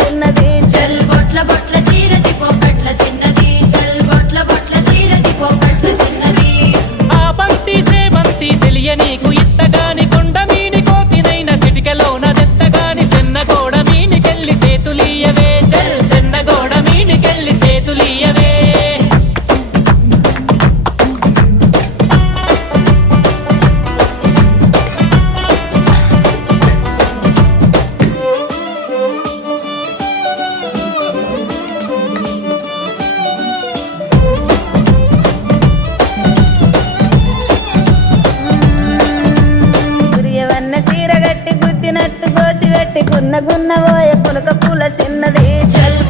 చిన్నది చల్ బొట్ల బొట్ల సీరది పోకట్ల చిన్నది చల్ బొట్ల బొట్ల సీరది పోకట్ల చిన్నది ఆ బంతి సేమంతి సెలియ నీకు ఇత్తగాని కొండ మీని కోతినైన సిటికలోన దెత్తగాని సెన్నగోడ మీనికెళ్ళి సేతులీయవే చల్ సెన్నగోడ మీనికెళ్ళి సేతులీయవే గురియవన్న సీర గట్టి గుద్దినట్టు గోసి పెట్టి గున్న గున్న పోయే పులక పూల చిన్నది చల్